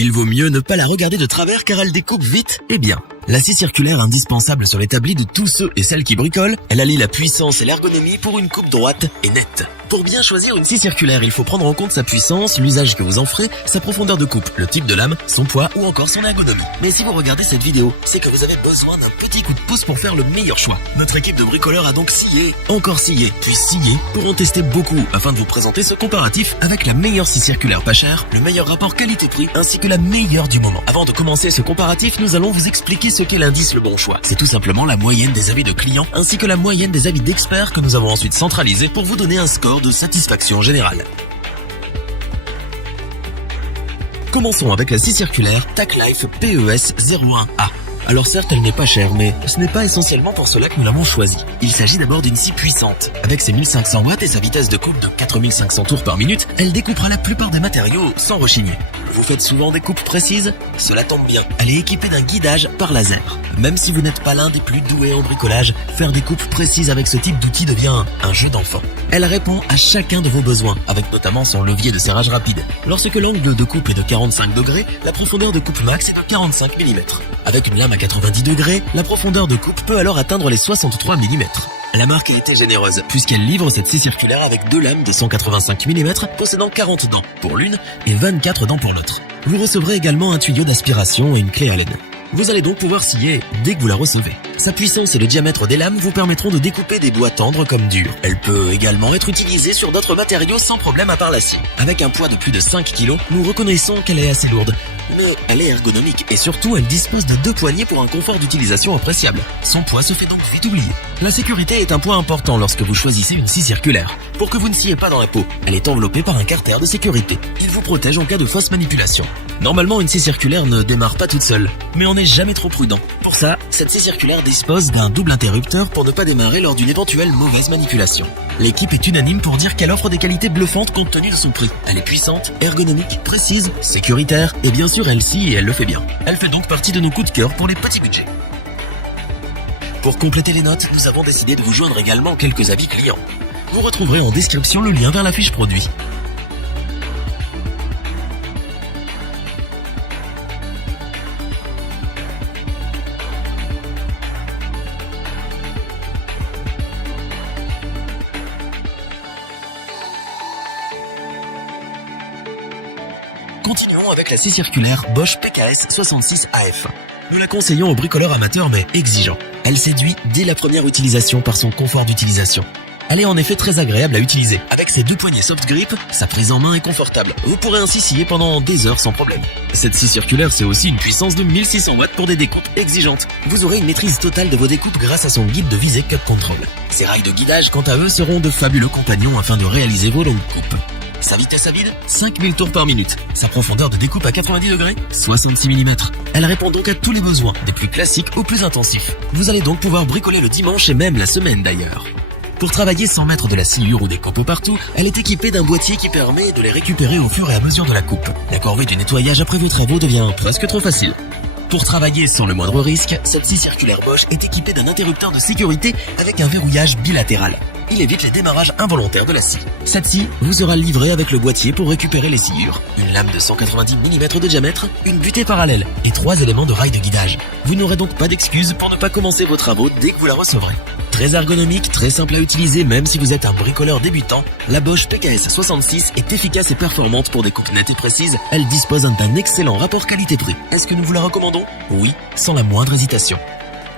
Il vaut mieux ne pas la regarder de travers car elle découpe vite et bien. La scie circulaire indispensable sur l'établi de tous ceux et celles qui bricolent, elle allie la puissance et l'ergonomie pour une coupe droite et nette. Pour bien choisir une scie circulaire, il faut prendre en compte sa puissance, l'usage que vous en ferez, sa profondeur de coupe, le type de lame, son poids ou encore son ergonomie. Mais si vous regardez cette vidéo, c'est que vous avez besoin d'un petit coup de pouce pour faire le meilleur choix. Notre équipe de bricoleurs a donc scié, encore scié, puis scié pour en tester beaucoup afin de vous présenter ce comparatif avec la meilleure scie circulaire pas chère, le meilleur rapport qualité-prix ainsi que la meilleure du moment. Avant de commencer ce comparatif, nous allons vous expliquer ce qu'est l'indice le bon choix. C'est tout simplement la moyenne des avis de clients ainsi que la moyenne des avis d'experts que nous avons ensuite centralisé pour vous donner un score de satisfaction générale. Commençons avec la scie circulaire TacLife PES 01A. Alors certes, elle n'est pas chère, mais ce n'est pas essentiellement pour cela que nous l'avons choisie. Il s'agit d'abord d'une scie puissante. Avec ses 1500 watts et sa vitesse de coupe de 4500 tours par minute, elle découpera la plupart des matériaux sans rechigner. Vous faites souvent des coupes précises? Cela tombe bien, elle est équipée d'un guidage par laser. Même si vous n'êtes pas l'un des plus doués en bricolage, faire des coupes précises avec ce type d'outil devient un jeu d'enfant. Elle répond à chacun de vos besoins, avec notamment son levier de serrage rapide. Lorsque l'angle de coupe est de 45 degrés, la profondeur de coupe max est de 45 mm. Avec une lame à 90 degrés, la profondeur de coupe peut alors atteindre les 63 mm. La marque a été généreuse, puisqu'elle livre cette scie circulaire avec deux lames de 185 mm possédant 40 dents pour l'une et 24 dents pour l'autre. Vous recevrez également un tuyau d'aspiration et une clé Allen. Vous allez donc pouvoir scier dès que vous la recevez. Sa puissance et le diamètre des lames vous permettront de découper des bois tendres comme durs. Elle peut également être utilisée sur d'autres matériaux sans problème à part la scie. Avec un poids de plus de 5 kg, nous reconnaissons qu'elle est assez lourde. Mais elle est ergonomique et surtout elle dispose de deux poignées pour un confort d'utilisation appréciable. Son poids se fait donc vite oublier. La sécurité est un point important lorsque vous choisissez une scie circulaire. Pour que vous ne sciez pas dans la peau, elle est enveloppée par un carter de sécurité. Il vous protège en cas de fausse manipulation. Normalement, une scie circulaire ne démarre pas toute seule, mais on n'est jamais trop prudent. Pour ça, cette scie circulaire dispose d'un double interrupteur pour ne pas démarrer lors d'une éventuelle mauvaise manipulation. L'équipe est unanime pour dire qu'elle offre des qualités bluffantes compte tenu de son prix. Elle est puissante, ergonomique, précise, sécuritaire et bien sûr elle scie et elle le fait bien. Elle fait donc partie de nos coups de cœur pour les petits budgets. Pour compléter les notes, nous avons décidé de vous joindre également quelques avis clients. Vous retrouverez en description le lien vers la fiche produit. Continuons avec la scie circulaire Bosch PKS 66 AF. Nous la conseillons aux bricoleurs amateurs mais exigeants. Elle séduit dès la première utilisation par son confort d'utilisation. Elle est en effet très agréable à utiliser. Avec ses deux poignées soft grip, sa prise en main est confortable. Vous pourrez ainsi scier pendant des heures sans problème. Cette scie circulaire, c'est aussi une puissance de 1600 watts pour des découpes exigeantes. Vous aurez une maîtrise totale de vos découpes grâce à son guide de visée Cut Control. Ses rails de guidage, quant à eux, seront de fabuleux compagnons afin de réaliser vos longues coupes. Sa vitesse à vide, 5000 tours par minute. Sa profondeur de découpe à 90 degrés, 66 mm. Elle répond donc à tous les besoins, des plus classiques aux plus intensifs. Vous allez donc pouvoir bricoler le dimanche et même la semaine d'ailleurs. Pour travailler sans mettre de la sciure ou des copeaux partout, elle est équipée d'un boîtier qui permet de les récupérer au fur et à mesure de la coupe. La corvée du nettoyage après vos travaux devient presque trop facile. Pour travailler sans le moindre risque, cette scie circulaire Bosch est équipée d'un interrupteur de sécurité avec un verrouillage bilatéral. Il évite les démarrages involontaires de la scie. Cette scie vous sera livrée avec le boîtier pour récupérer les sciures, une lame de 190 mm de diamètre, une butée parallèle et 3 éléments de rail de guidage. Vous n'aurez donc pas d'excuse pour ne pas commencer vos travaux dès que vous la recevrez. Très ergonomique, très simple à utiliser même si vous êtes un bricoleur débutant, la Bosch PKS 66 est efficace et performante pour des coupes nettes et précises. Elle dispose d'un excellent rapport qualité-prix. Est-ce que nous vous la recommandons? Oui, sans la moindre hésitation.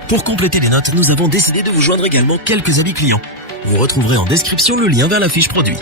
Pour compléter les notes, nous avons décidé de vous joindre également quelques avis clients. Vous retrouverez en description le lien vers la fiche produit.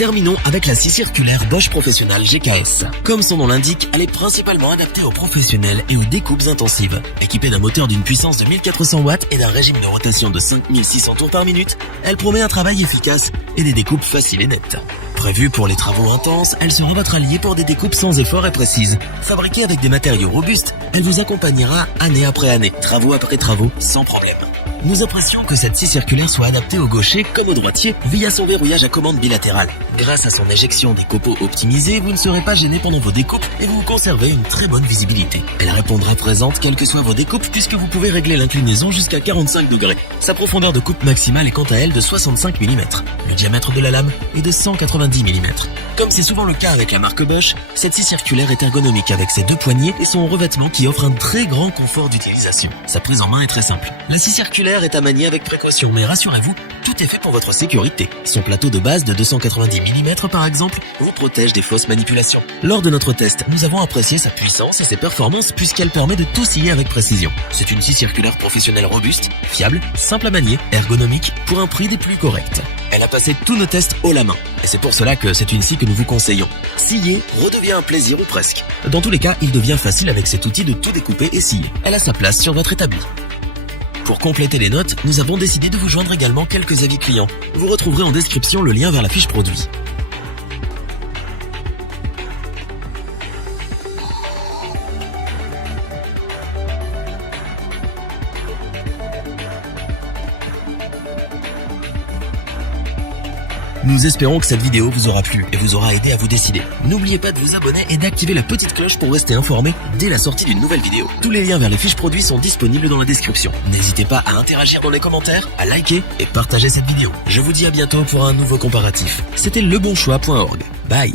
Terminons avec la scie circulaire Bosch Professionnal GKS. Comme son nom l'indique, elle est principalement adaptée aux professionnels et aux découpes intensives. Équipée d'un moteur d'une puissance de 1400 watts et d'un régime de rotation de 5600 tours par minute, elle promet un travail efficace et des découpes faciles et nettes. Prévue pour les travaux intenses, elle sera votre alliée pour des découpes sans effort et précises. Fabriquée avec des matériaux robustes, elle vous accompagnera année après année, travaux après travaux, sans problème. Nous apprécions que cette scie circulaire soit adaptée au gaucher comme au droitier via son verrouillage à commande bilatérale. Grâce à son éjection des copeaux optimisée, vous ne serez pas gêné pendant vos découpes et vous conservez une très bonne visibilité. Elle répondra présente quelles que soient vos découpes puisque vous pouvez régler l'inclinaison jusqu'à 45 degrés. Sa profondeur de coupe maximale est quant à elle de 65 mm. Le diamètre de la lame est de 190 mm. Comme c'est souvent le cas avec la marque Bosch, cette scie circulaire est ergonomique avec ses deux poignées et son revêtement qui offre un très grand confort d'utilisation. Sa prise en main est très simple. La scie circulaire est à manier avec précaution, mais rassurez-vous, tout est fait pour votre sécurité. Son plateau de base de 290 mm par exemple vous protège des fausses manipulations. Lors de notre test, nous avons apprécié sa puissance et ses performances puisqu'elle permet de tout scier avec précision. C'est une scie circulaire professionnelle robuste, fiable, simple à manier, ergonomique pour un prix des plus corrects. Elle a passé tous nos tests haut la main et c'est pour cela que c'est une scie que nous vous conseillons. Scier redevient un plaisir ou presque. Dans tous les cas, il devient facile avec cet outil de tout découper et scier. Elle a sa place sur votre établi. Pour compléter les notes, nous avons décidé de vous joindre également quelques avis clients. Vous retrouverez en description le lien vers la fiche produit. Nous espérons que cette vidéo vous aura plu et vous aura aidé à vous décider. N'oubliez pas de vous abonner et d'activer la petite cloche pour rester informé dès la sortie d'une nouvelle vidéo. Tous les liens vers les fiches produits sont disponibles dans la description. N'hésitez pas à interagir dans les commentaires, à liker et partager cette vidéo. Je vous dis à bientôt pour un nouveau comparatif. C'était lebonchoix.org. Bye.